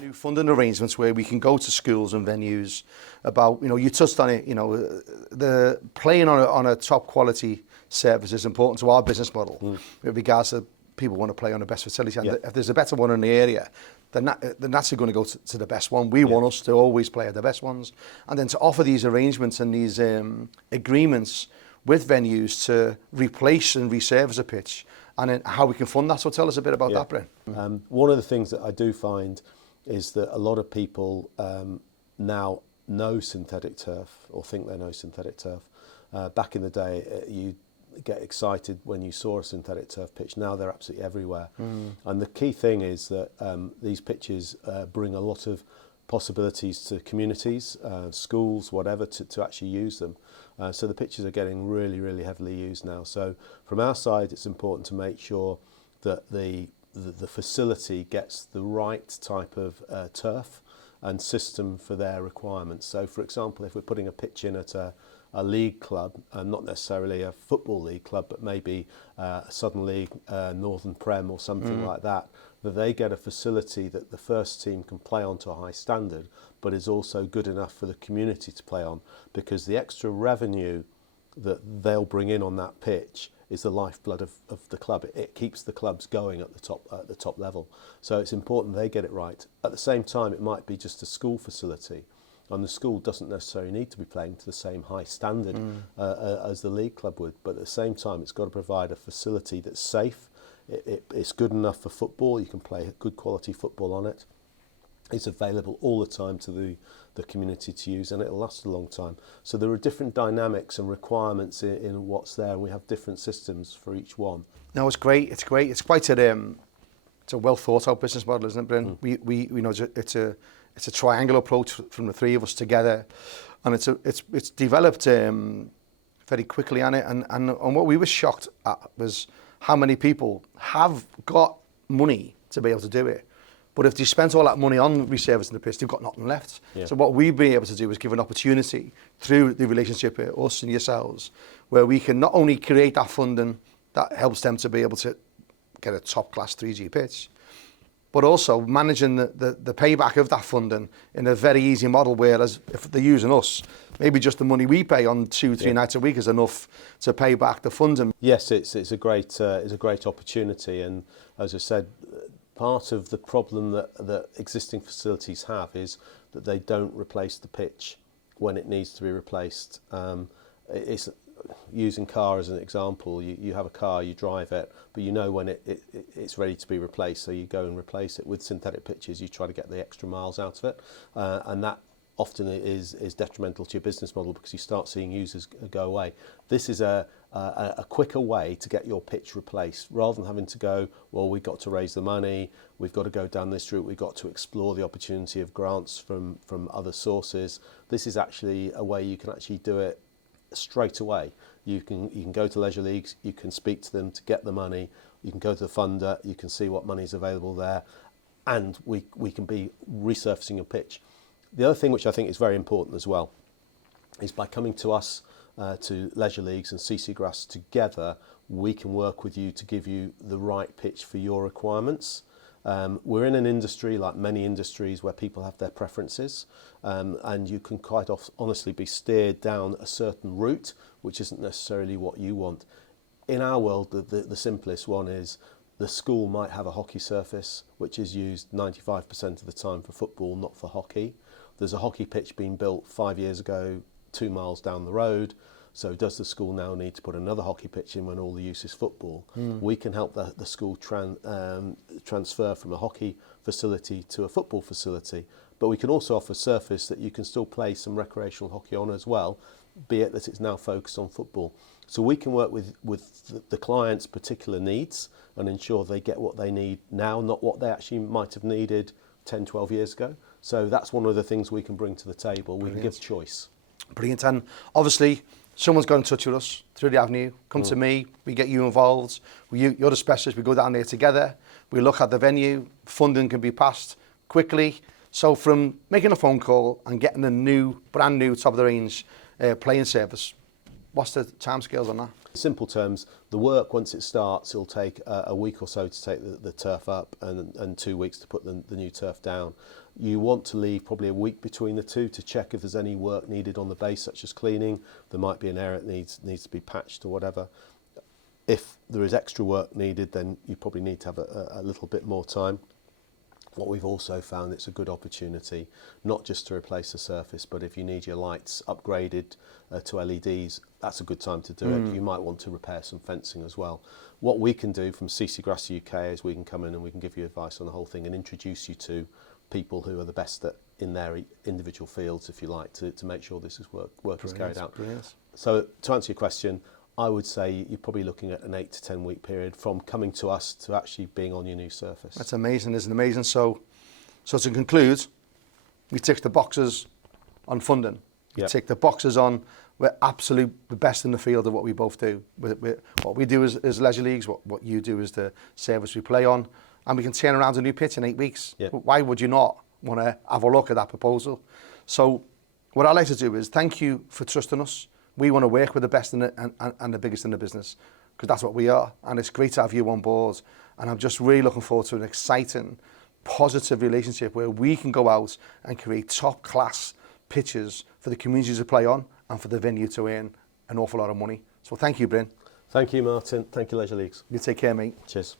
New funding arrangements where we can go to schools and venues about, you touched on it, the playing on a top quality service is important to our business model with regards to people want to play on the best facility. And if there's a better one in the area, then that's going to go to the best one. We want us to always play at the best ones. And then to offer these arrangements and these agreements with venues to replace and resurface a pitch, and then how we can fund that. So tell us a bit about that, Bryn. One of the things that I do find is that a lot of people now know synthetic turf or think they know synthetic turf. Back in the day, you get excited when you saw a synthetic turf pitch. Now they're absolutely everywhere. And the key thing is that these pitches bring a lot of possibilities to communities, schools, whatever, to actually use them. So the pitches are getting really, really heavily used now. So from our side, it's important to make sure that the facility gets the right type of turf and system for their requirements. So for example, if we're putting a pitch in at a league club, not necessarily a football league club, but maybe a Southern League, Northern Prem or something like that they get a facility that the first team can play on to a high standard, but is also good enough for the community to play on, because the extra revenue that they'll bring in on that pitch is the lifeblood of the club. It keeps the clubs going at the top level. So it's important they get it right. At the same time, it might be just a school facility, and the school doesn't necessarily need to be playing to the same high standard as the league club would. But at the same time, it's got to provide a facility that's safe. It's good enough for football. You can play good quality football on it. It's available all the time to the community to use, and it'll last a long time. So there are different dynamics and requirements in what's there, and we have different systems for each one. No, it's great. It's great. It's quite it's a well thought out business model, isn't it, Bryn? We know it's a triangle approach from the three of us together, and it's developed very quickly on it. And what we were shocked at was how many people have got money to be able to do it. But if they spent all that money on resurfacing the pitch, they've got nothing left. Yeah. So what we've been able to do is give an opportunity through the relationship with us and yourselves, where we can not only create that funding that helps them to be able to get a top-class 3G pitch, but also managing the payback of that funding in a very easy model, whereas if they're using us, maybe just the money we pay on 2-3 nights a week is enough to pay back the funding. Yes, it's a great opportunity, and as I said, part of the problem that existing facilities have is that they don't replace the pitch when it needs to be replaced. It's using car as an example. You have a car, you drive it, but you know when it's ready to be replaced, so you go and replace it. With synthetic pitches, you try to get the extra miles out of it, and that often is detrimental to your business model, because you start seeing users go away. This is a quicker way to get your pitch replaced, rather than having to go, well, we've got to raise the money, we've got to go down this route, we've got to explore the opportunity of grants from other sources. This is actually a way you can actually do it straight away. You can go to leisure leagues, you can speak to them to get the money, you can go to the funder, you can see what money is available there, and we can be resurfacing your pitch. The other thing which I think is very important as well is by coming to us, to Leisure Leagues and CCGrass together, we can work with you to give you the right pitch for your requirements. We're in an industry, like many industries, where people have their preferences, and you can quite honestly be steered down a certain route which isn't necessarily what you want. In our world, the simplest one is the school might have a hockey surface which is used 95% of the time for football, not for hockey. There's a hockey pitch being built 5 years ago, 2 miles down the road. So does the school now need to put another hockey pitch in when all the use is football? We can help the school transfer from a hockey facility to a football facility, but we can also offer a surface that you can still play some recreational hockey on as well, be it that it's now focused on football. So we can work with the client's particular needs and ensure they get what they need now, not what they actually might have needed 10, 12 years ago. So that's one of the things we can bring to the table. We can give choice. Brilliant. And obviously, someone's got in touch with us through the avenue. Come to me, we get you involved. You're the specialist, we go down there together. We look at the venue, funding can be passed quickly. So from making a phone call and getting a brand new top of the range playing service, what's the timescales on that? Simple terms, the work, once it starts, it'll take a week or so to take the turf up and 2 weeks to put the new turf down. You want to leave probably a week between the two to check if there's any work needed on the base, such as cleaning. There might be an area that needs to be patched or whatever. If there is extra work needed, then you probably need to have a little bit more time. What we've also found, it's a good opportunity, not just to replace the surface, but if you need your lights upgraded to LEDs, that's a good time to do it. You might want to repair some fencing as well. What we can do from CCGrass UK is we can come in and we can give you advice on the whole thing and introduce you to people who are the best in their individual fields, if you like, to make sure this work is carried out. Brilliant. So to answer your question, I would say you're probably looking at an 8 to 10 week period from coming to us to actually being on your new surface. That's amazing, isn't it? Amazing. So to conclude, we tick the boxes on funding. We tick the boxes on we're absolute the best in the field of what we both do. What we do is leisure leagues, what you do is the service we play on, and we can turn around a new pitch in 8 weeks. Yep. Why would you not want to have a look at that proposal? So what I'd like to do is thank you for trusting us. We want to work with the best and the biggest in the business, because that's what we are. And it's great to have you on board. And I'm just really looking forward to an exciting, positive relationship where we can go out and create top class pitches for the communities to play on and for the venue to earn an awful lot of money. So thank you, Bryn. Thank you, Martin. Thank you, Leisure Leagues. You take care, mate. Cheers.